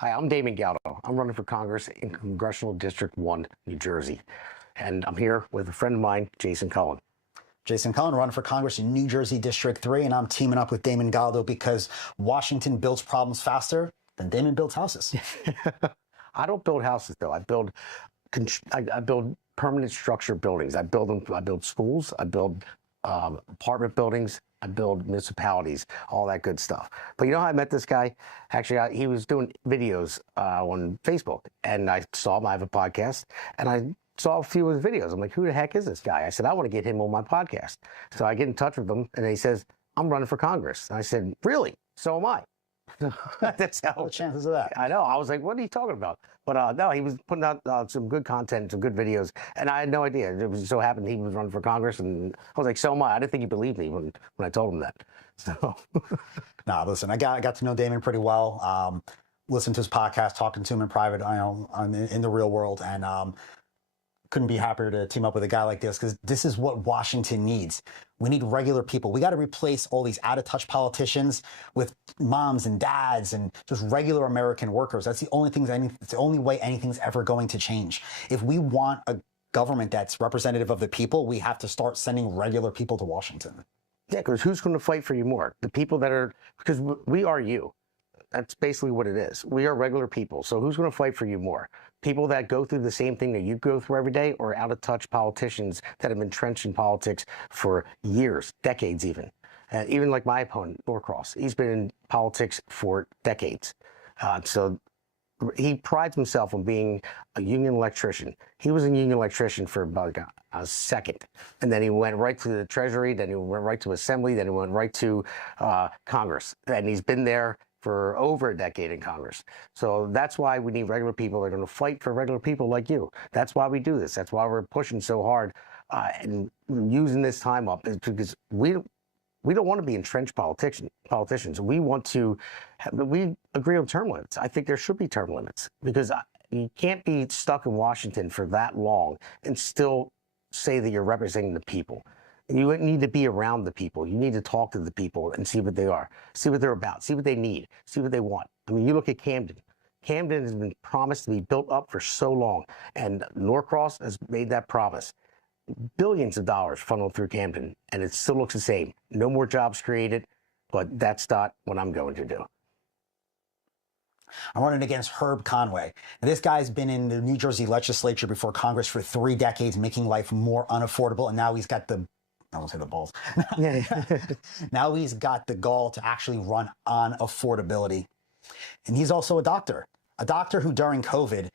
Hi, I'm Damon Galdo. I'm running for Congress in Congressional District 1, New Jersey. And I'm here with a friend of mine, Jason Cullen. Jason Cullen, running for Congress in New Jersey District 3, and I'm teaming up with Damon Galdo because Washington builds problems faster than Damon builds houses. I don't build houses, though. I build permanent structure buildings. I build schools. I build apartment buildings. I build municipalities, all that good stuff. But you know how I met this guy? Actually, he was doing videos on Facebook, and I saw him. I have a podcast, and I saw a few of his videos. I'm like, who the heck is this guy? I said, I want to get him on my podcast. So I get in touch with him, and he says, I'm running for Congress. And I said, really? So am I. That's how. What are the chances of that? I know. I was like, what are you talking about? But no, he was putting out some good content, some good videos, and I had no idea. It was so happened he was running for Congress, and I was like, so am I. I didn't think he believed me when I told him that. So, nah, listen, I got to know Damon pretty well. Listened to his podcast, talking to him in private, in the real world, and couldn't be happier to team up with a guy like this, because this is what Washington needs. We need regular people. We got to replace all these out-of-touch politicians with moms and dads and just regular American workers. That's the only it's the only way anything's ever going to change. If we want a government that's representative of the people, we have to start sending regular people to Washington. Yeah, because who's going to fight for you more? The people that are, because we are you. That's basically what it is. We are regular people. So who's going to fight for you more? People that go through the same thing that you go through every day, or out-of-touch politicians that have been entrenched in politics for years, decades even. Even like my opponent, Norcross, he's been in politics for decades. So he prides himself on being a union electrician. He was a union electrician for about a second. And then he went right to the Treasury, then he went right to Assembly, then he went right to Congress. And he's been there for over a decade in Congress. So that's why we need regular people that are going to fight for regular people like you. That's why we do this. That's why we're pushing so hard and using this time up, is because we don't want to be entrenched politicians. We want to, we agree on term limits. I think there should be term limits, because you can't be stuck in Washington for that long and still say that you're representing the people. You need to be around the people. You need to talk to the people and see what they are, see what they're about, see what they need, see what they want. I mean, you look at Camden. Camden has been promised to be built up for so long, and Norcross has made that promise. Billions of dollars funneled through Camden, and it still looks the same. No more jobs created, but that's not what I'm going to do. I'm running against Herb Conway. Now, this guy's been in the New Jersey legislature before Congress for 3 decades, making life more unaffordable, and now he's got I won't say the balls. Now he's got the gall to actually run on affordability. And he's also a doctor who during COVID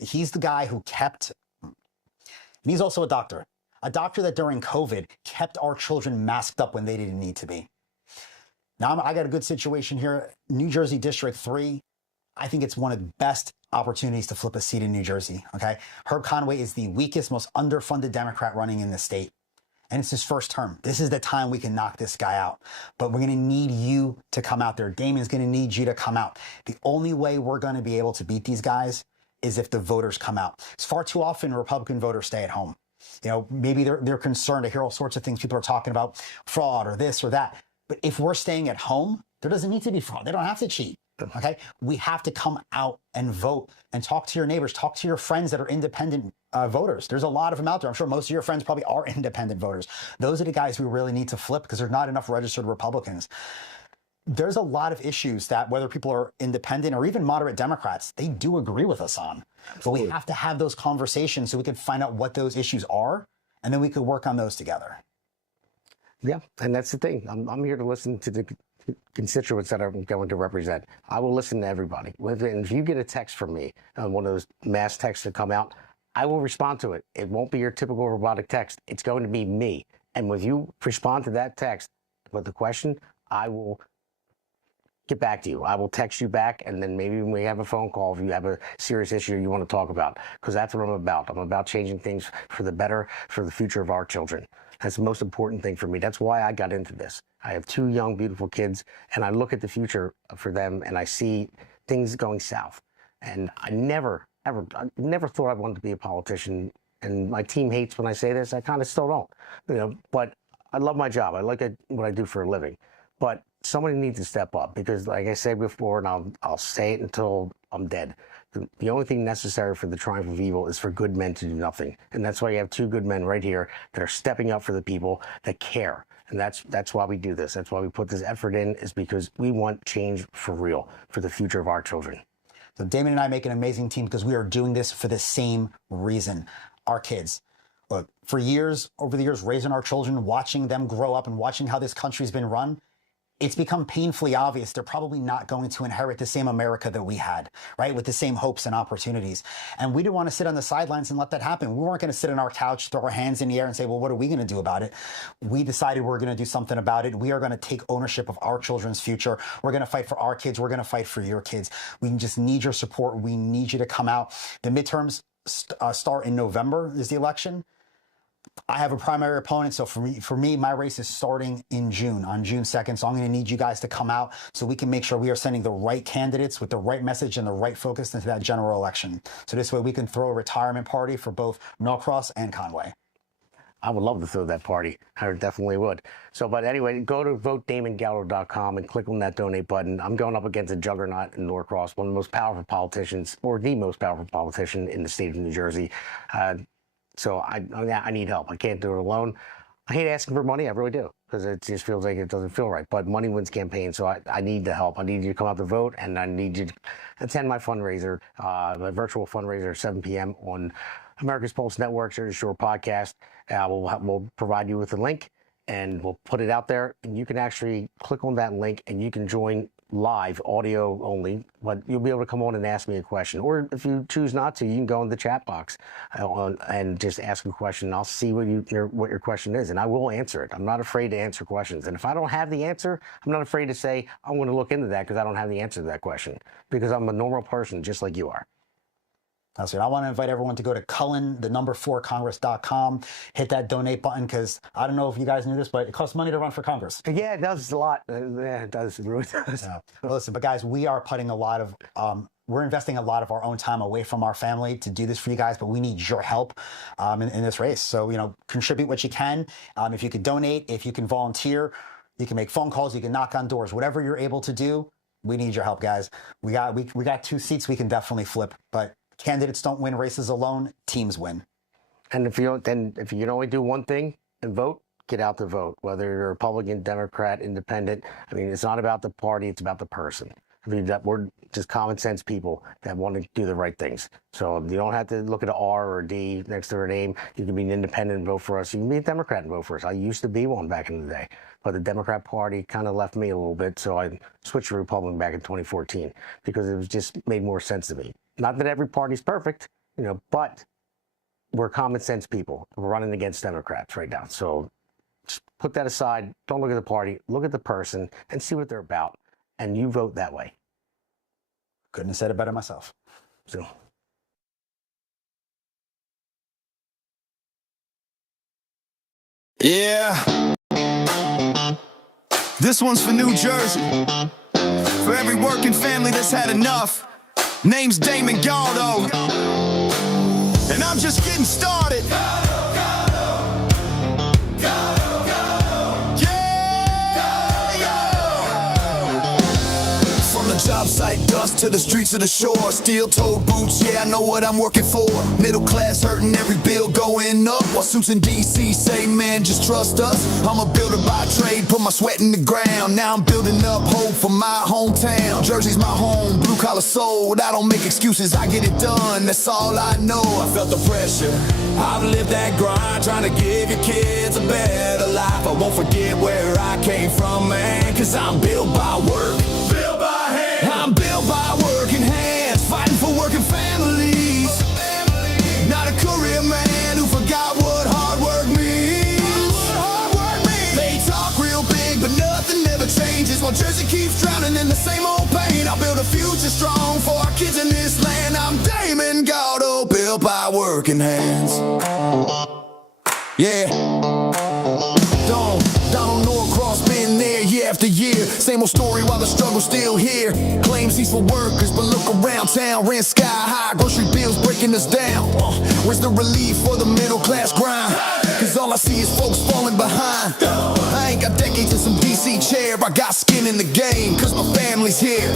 he's the guy who kept, and he's also a doctor that during COVID kept our children masked up when they didn't need to be. Now I got a good situation here. New Jersey District 3, I think it's one of the best opportunities to flip a seat in New Jersey, okay? Herb Conway is the weakest, most underfunded Democrat running in the state. And it's his first term. This is the time we can knock this guy out. But we're going to need you to come out there. Damon's going to need you to come out. The only way we're going to be able to beat these guys is if the voters come out. It's far too often Republican voters stay at home. You know, maybe they're concerned. I hear all sorts of things. People are talking about fraud or this or that. But if we're staying at home, there doesn't need to be fraud. They don't have to cheat. Okay, we have to come out and vote and talk to your neighbors, talk to your friends that are independent voters. There's a lot of them out there. I'm sure most of your friends probably are independent voters. Those are the guys we really need to flip, because there's not enough registered Republicans. There's a lot of issues that, whether people are independent or even moderate Democrats, they do agree with us on. Absolutely. But we have to have those conversations so we can find out what those issues are, and then we could work on those together. Yeah, and that's the thing. I'm here to listen to the constituents that I'm going to represent. I will listen to everybody. And if you get a text from me, one of those mass texts that come out, I will respond to it. It won't be your typical robotic text. It's going to be me. And when you respond to that text with the question, I will get back to you. I will text you back, and then maybe when we have a phone call, if you have a serious issue you want to talk about, because that's what I'm about. I'm about changing things for the better, for the future of our children. That's the most important thing for me. That's why I got into this. I have 2 young, beautiful kids, and I look at the future for them, and I see things going south. And I never thought I wanted to be a politician. And my team hates when I say this. I kind of still don't, but I love my job. I like what I do for a living. But somebody needs to step up because, like I said before, and I'll say it until I'm dead. The only thing necessary for the triumph of evil is for good men to do nothing. And that's why you have two good men right here that are stepping up for the people that care. And that's why we do this. That's why we put this effort in, is because we want change for real, for the future of our children. So Damon and I make an amazing team because we are doing this for the same reason. Our kids. Look, for years, over the years, raising our children, watching them grow up and watching how this country's been run, it's become painfully obvious they're probably not going to inherit the same America that we had, right? With the same hopes and opportunities. And we didn't want to sit on the sidelines and let that happen. We weren't going to sit on our couch, throw our hands in the air and say, well, what are we going to do about it? We decided we're going to do something about it. We are going to take ownership of our children's future. We're going to fight for our kids. We're going to fight for your kids. We just need your support. We need you to come out. The midterms start in November is the election. I have a primary opponent, so for me, my race is starting in June, on June 2nd. So I'm going to need you guys to come out so we can make sure we are sending the right candidates with the right message and the right focus into that general election. So this way we can throw a retirement party for both Norcross and Conway. I would love to throw that party. I definitely would. So, but anyway, go to votedamongaldo.com and click on that donate button. I'm going up against a juggernaut in Norcross, one of the most powerful politicians, or the most powerful politician in the state of New Jersey. So I need help. I can't do it alone. I hate asking for money. I really do, because it just feels like it doesn't feel right. But money wins campaigns, so I need the help. I need you to come out to vote, and I need you to attend my fundraiser, my virtual fundraiser, 7 p.m. on America's Pulse Network, Jersey Shore podcast. We'll provide you with a link, and we'll put it out there. And you can actually click on that link, and you can join live, audio only, but you'll be able to come on and ask me a question. Or if you choose not to, you can go in the chat box and just ask a question. I'll see what your question is, and I will answer it. I'm not afraid to answer questions. And if I don't have the answer, I'm not afraid to say, I'm going to look into that because I don't have the answer to that question, because I'm a normal person just like you are. That's it. I want to invite everyone to go to Cullen4Congress.com, hit that donate button, because I don't know if you guys knew this, but it costs money to run for Congress. Yeah, it does a lot. Yeah, it does. It really does. Yeah. Well, listen, but guys, we are putting a lot of, we're investing a lot of our own time away from our family to do this for you guys, but we need your help in this race. So, contribute what you can. If you could donate, if you can volunteer, you can make phone calls, you can knock on doors, whatever you're able to do. We need your help, guys. We got 2 seats we can definitely flip, but candidates don't win races alone, teams win. And if you can only do one thing and vote, get out to vote, whether you're Republican, Democrat, Independent. I mean, it's not about the party, it's about the person. I mean, that we're just common sense people that want to do the right things. So you don't have to look at an R or a D next to their name. You can be an independent and vote for us. You can be a Democrat and vote for us. I used to be one back in the day, but the Democrat Party kind of left me a little bit. So I switched to Republican back in 2014 because it was just made more sense to me. Not that every party's perfect, but we're common sense people. We're running against Democrats right now. So just put that aside. Don't look at the party. Look at the person and see what they're about. And you vote that way. Couldn't have said it better myself. So. Yeah. This one's for New Jersey. For every working family that's had enough. Name's Damon Galdo. And I'm just getting started. Job site dust to the streets of the shore. Steel-toed boots, yeah, I know what I'm working for. Middle class hurting, every bill going up. While suits in D.C. say, man, just trust us. I'm a builder by trade, put my sweat in the ground. Now I'm building up hope for my hometown. Jersey's my home, blue-collar soul. I don't make excuses, I get it done, that's all I know. I felt the pressure, I've lived that grind, trying to give your kids a better life. I won't forget where I came from, man, cause I'm built by work. I'm built by working hands, fighting for working families. Not a career man who forgot what hard work means. They talk real big, but nothing ever changes. While Jersey keeps drowning in the same old pain, I'll build a future strong for our kids in this land. I'm Damon Galdo, built by working hands. Yeah. Donald Norcross been there year after year. Same old story while the struggle's still here. Claims he's for workers, but look around town. Rent sky high, grocery bills breaking us down. Where's the relief for the middle class grind? Cause all I see is folks falling behind. I ain't got decades and some decent seat chair, I got skin in the game, cause my family's here.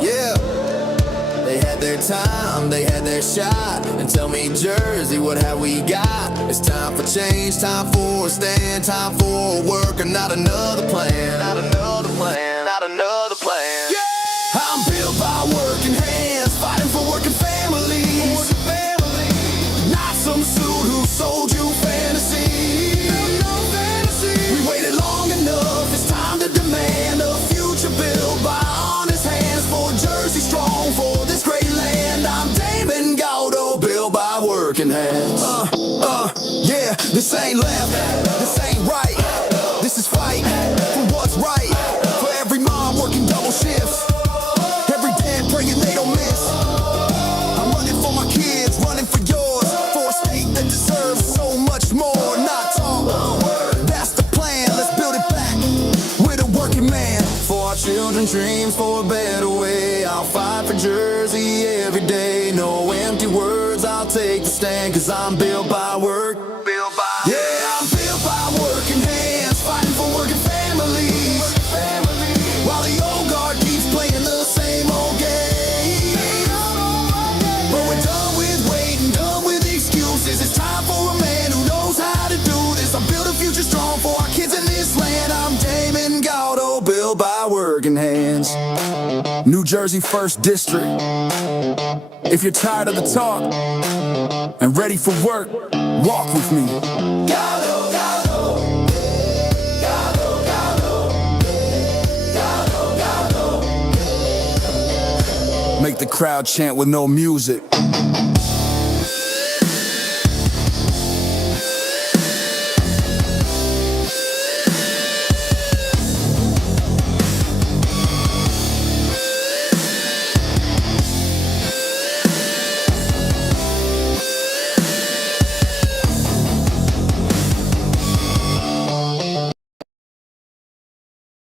Yeah, they had their time, they had their shot. And tell me, Jersey, what have we got? It's time for change, time for a stand, time for a work, and not another plan. Not another plan, not another plan. Yeah! I'm built by working hands, fighting for working families. Not some suit who sold you fantasy. We waited long enough, it's time to demand a future built by honest hands. For Jersey strong, for this great land. I'm Damon Galdo, built by working hands. Yeah, this ain't left, this ain't right. This is fight for what's right. For every mom working double shifts, every dad praying they don't miss. I'm running for my kids, running for yours, for a state that deserves so much more. Not talk, that's the plan, let's build it back with a working man. For our children's dreams, for a better way, I'll fight for Jersey every day. No empty words, I'll take the stand, cause I'm built by work. Yeah, I'm built by working hands, fighting for working families. While the old guard keeps playing the same old game. But we're done with waiting, done with excuses. It's time for a man who knows how to do this. I'm built a future strong for our kids in this land. I'm Damon Galdo, built by working hands. New Jersey 1st District. If you're tired of the talk and ready for work, walk with me. Galdo, Galdo. Galdo, Galdo. Galdo, Galdo. Make the crowd chant with no music.